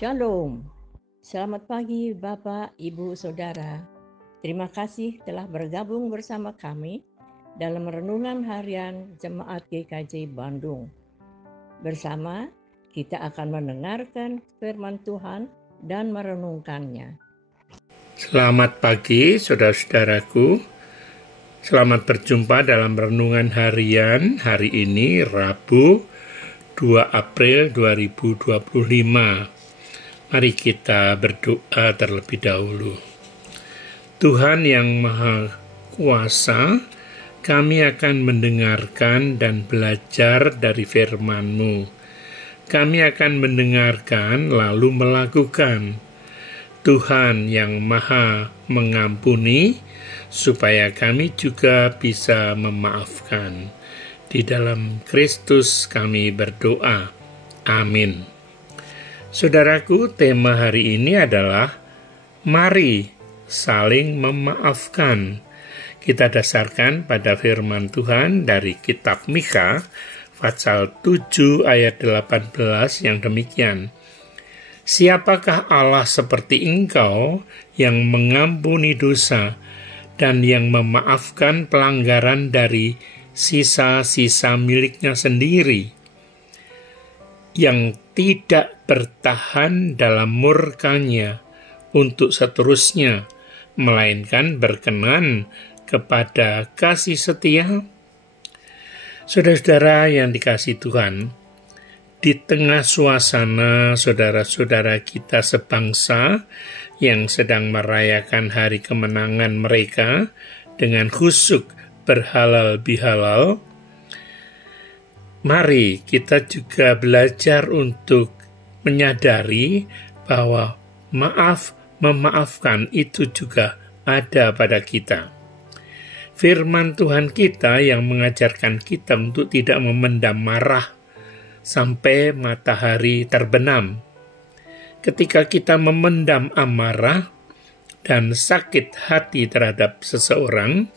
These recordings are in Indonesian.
Shalom. Selamat pagi Bapak, Ibu, Saudara. Terima kasih telah bergabung bersama kami dalam renungan harian Jemaat GKJ Bandung. Bersama kita akan mendengarkan firman Tuhan dan merenungkannya. Selamat pagi saudara-saudaraku. Selamat berjumpa dalam renungan harian hari ini Rabu 2 April 2025. Mari kita berdoa terlebih dahulu. Tuhan yang Maha Kuasa, kami akan mendengarkan dan belajar dari firman-Mu. Kami akan mendengarkan lalu melakukan. Tuhan yang Maha Mengampuni, supaya kami juga bisa memaafkan. Di dalam Kristus kami berdoa. Amin. Saudaraku, tema hari ini adalah mari saling memaafkan. Kita dasarkan pada firman Tuhan dari kitab Mikha, pasal 7 ayat 18 yang demikian. Siapakah Allah seperti engkau yang mengampuni dosa dan yang memaafkan pelanggaran dari sisa-sisa miliknya sendiri, yang tidak bertahan dalam murkanya untuk seterusnya, melainkan berkenan kepada kasih setia? Saudara-saudara yang dikasihi Tuhan, di tengah suasana saudara-saudara kita sebangsa yang sedang merayakan hari kemenangan mereka dengan khusyuk berhalal bihalal, mari kita juga belajar untuk menyadari bahwa memaafkan itu juga ada pada kita. Firman Tuhan kita yang mengajarkan kita untuk tidak memendam marah sampai matahari terbenam. Ketika kita memendam amarah dan sakit hati terhadap seseorang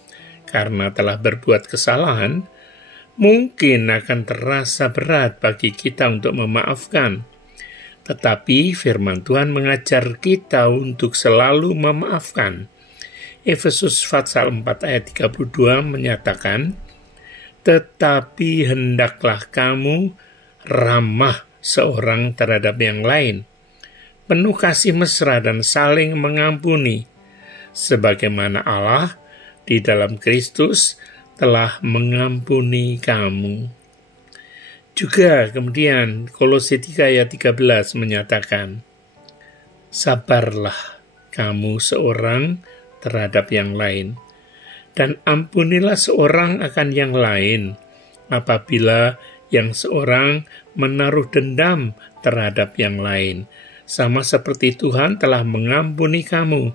karena telah berbuat kesalahan, mungkin akan terasa berat bagi kita untuk memaafkan. Tetapi firman Tuhan mengajar kita untuk selalu memaafkan. Efesus pasal 4 ayat 32 menyatakan, "Tetapi hendaklah kamu ramah seorang terhadap yang lain, penuh kasih mesra dan saling mengampuni, sebagaimana Allah di dalam Kristus telah mengampuni kamu." Juga kemudian Kolose 3 ayat 13 menyatakan, "Sabarlah kamu seorang terhadap yang lain, dan ampunilah seorang akan yang lain, apabila yang seorang menaruh dendam terhadap yang lain, sama seperti Tuhan telah mengampuni kamu,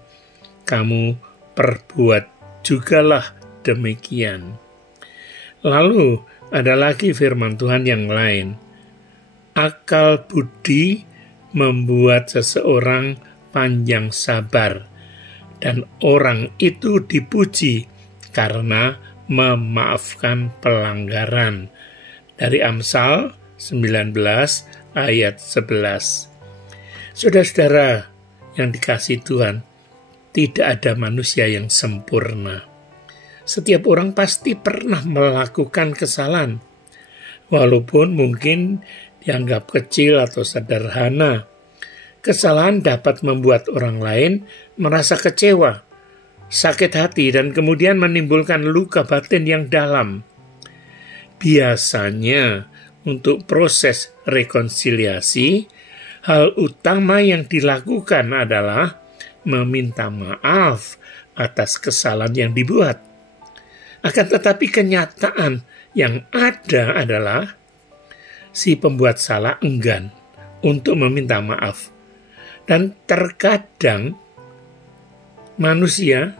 kamu perbuat jugalah demikian." Lalu ada lagi firman Tuhan yang lain. Akal budi membuat seseorang panjang sabar, dan orang itu dipuji karena memaafkan pelanggaran. Dari Amsal 19 ayat 11. Saudara-saudara yang dikasihi Tuhan, tidak ada manusia yang sempurna. Setiap orang pasti pernah melakukan kesalahan, walaupun mungkin dianggap kecil atau sederhana. Kesalahan dapat membuat orang lain merasa kecewa, sakit hati, dan kemudian menimbulkan luka batin yang dalam. Biasanya, untuk proses rekonsiliasi, hal utama yang dilakukan adalah meminta maaf atas kesalahan yang dibuat. Akan tetapi kenyataan yang ada adalah si pembuat salah enggan untuk meminta maaf. Dan terkadang manusia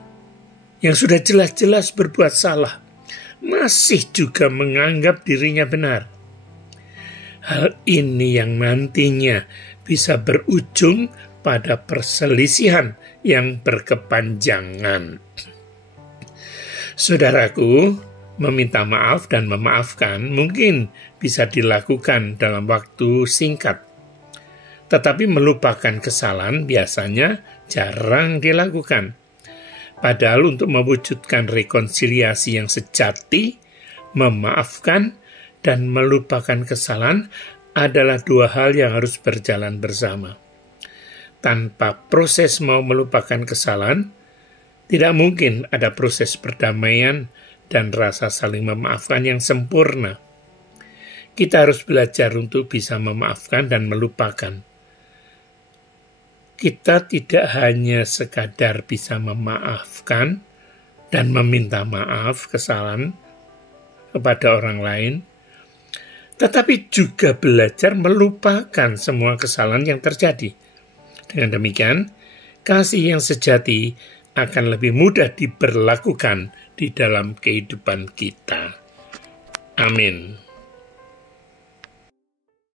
yang sudah jelas-jelas berbuat salah masih juga menganggap dirinya benar. Hal ini yang nantinya bisa berujung pada perselisihan yang berkepanjangan. Saudaraku, meminta maaf dan memaafkan mungkin bisa dilakukan dalam waktu singkat. Tetapi melupakan kesalahan biasanya jarang dilakukan. Padahal untuk mewujudkan rekonsiliasi yang sejati, memaafkan dan melupakan kesalahan adalah dua hal yang harus berjalan bersama. Tanpa proses mau melupakan kesalahan, tidak mungkin ada proses perdamaian dan rasa saling memaafkan yang sempurna. Kita harus belajar untuk bisa memaafkan dan melupakan. Kita tidak hanya sekadar bisa memaafkan dan meminta maaf kesalahan kepada orang lain, tetapi juga belajar melupakan semua kesalahan yang terjadi. Dengan demikian, kasih yang sejati akan lebih mudah diberlakukan di dalam kehidupan kita. Amin.